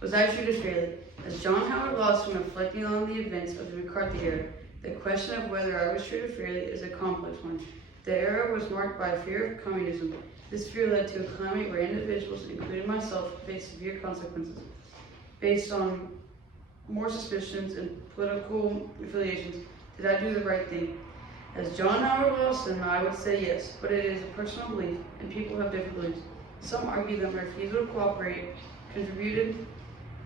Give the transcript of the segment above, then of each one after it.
Was I treated fairly? As John Howard Lawson reflecting on the events of the McCarthy era, the question of whether I was treated fairly is a complex one. The era was marked by fear of communism. This fear led to a climate where individuals, including myself, faced severe consequences based on more suspicions and political affiliations. Did I do the right thing? As John Howard Lawson, I would say yes, but it is a personal belief, and people have different beliefs. Some argue that my refusal to cooperate contributed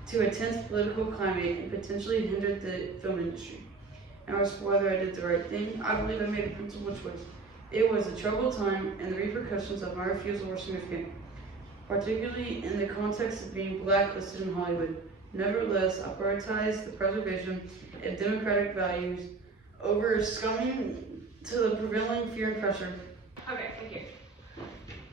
to a tense political climate and potentially hindered the film industry. Now, as for whether I did the right thing, I believe I made a principled choice. It was a troubled time, and the repercussions of my refusal were significant, particularly in the context of being blacklisted in Hollywood. Nevertheless, I prioritized the preservation of democratic values over succumbing to the prevailing fear and pressure. Okay, thank you.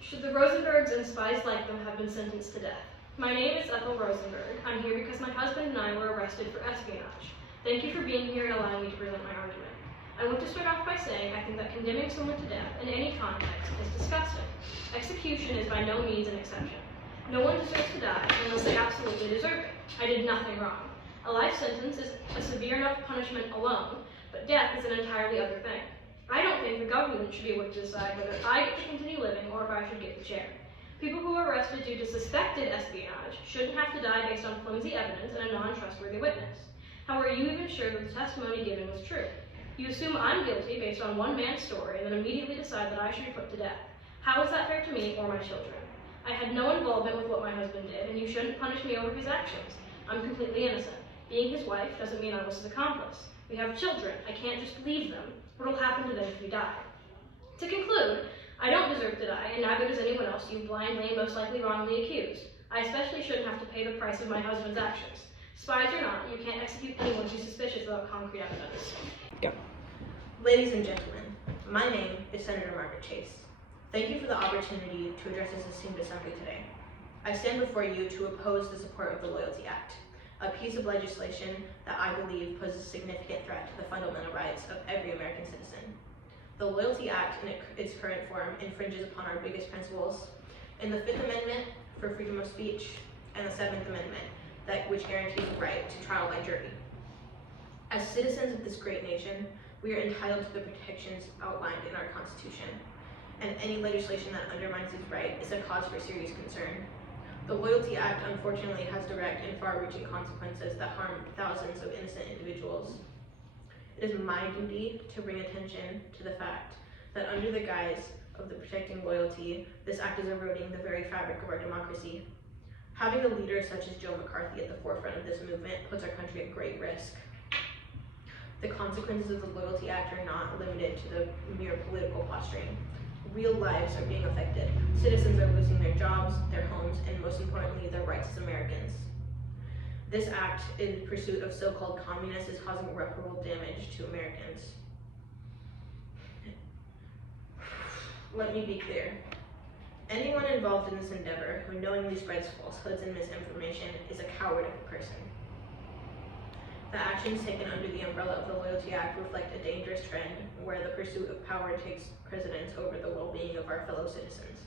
Should the Rosenbergs and spies like them have been sentenced to death? My name is Ethel Rosenberg. I'm here because my husband and I were arrested for espionage. Thank you for being here and allowing me to present my argument. I want to start off by saying I think that condemning someone to death in any context is disgusting. Execution is by no means an exception. No one deserves to die unless they absolutely deserve it. I did nothing wrong. A life sentence is a severe enough punishment alone, but death is an entirely other thing. I don't think the government should be able to decide whether I get to continue living or if I should get the chair. People who are arrested due to suspected espionage shouldn't have to die based on flimsy evidence and a non-trustworthy witness. How are you even sure that the testimony given was true? You assume I'm guilty based on one man's story and then immediately decide that I should be put to death. How is that fair to me or my children? I had no involvement with what my husband did, and you shouldn't punish me over his actions. I'm completely innocent. Being his wife doesn't mean I was his accomplice. We have children. I can't just leave them. What will happen to them if you die? To conclude, I don't deserve to die, and neither does anyone else you blindly and most likely wrongly accused. I especially shouldn't have to pay the price of my husband's actions. Spies or not, you can't execute anyone who's suspicious without concrete evidence. Go. Ladies and gentlemen, my name is Senator Margaret Chase. Thank you for the opportunity to address this esteemed assembly today. I stand before you to oppose the support of the Loyalty Act, a piece of legislation that I believe poses a significant threat to the fundamental rights of every American citizen. The Loyalty Act, in its current form, infringes upon our biggest principles in the Fifth Amendment for freedom of speech and the Seventh Amendment, which guarantees the right to trial by jury. As citizens of this great nation, we are entitled to the protections outlined in our Constitution, and any legislation that undermines these rights is a cause for serious concern. The Loyalty Act, unfortunately, has direct and far-reaching consequences that harm thousands of innocent individuals. It is my duty to bring attention to the fact that under the guise of the protecting loyalty, this act is eroding the very fabric of our democracy. Having a leader such as Joe McCarthy at the forefront of this movement puts our country at great risk. The consequences of the Loyalty Act are not limited to the mere political posturing. Real lives are being affected. Citizens are losing their jobs, their homes, and most importantly, their rights as Americans. This act, in pursuit of so-called communists, is causing irreparable damage to Americans. Let me be clear. Anyone involved in this endeavor who knowingly spreads falsehoods and misinformation is a coward of a person. The actions taken under the umbrella of the Loyalty Act reflect a dangerous trend where the pursuit of power takes precedence over the well-being of our fellow citizens.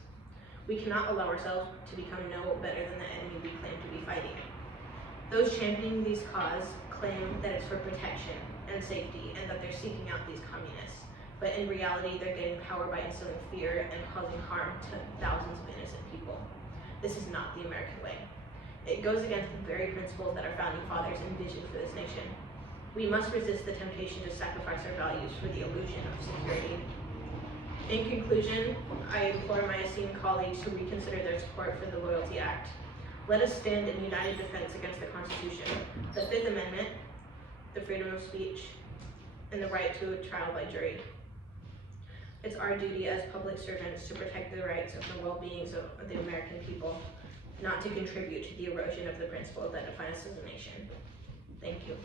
We cannot allow ourselves to become no better than the enemy we claim to be fighting. Those championing these causes claim that it's for protection and safety and that they're seeking out these communists. But in reality, they're getting power by instilling fear and causing harm to thousands of innocent people. This is not the American way. It goes against the very principles that our founding fathers envisioned for this nation. We must resist the temptation to sacrifice our values for the illusion of security. In conclusion, I implore my esteemed colleagues to reconsider their support for the Loyalty Act. Let us stand in united defense against the Constitution, the Fifth Amendment, the freedom of speech, and the right to a trial by jury. It's our duty as public servants to protect the rights of the well-beings of the American people, not to contribute to the erosion of the principles that define us as a nation. Thank you.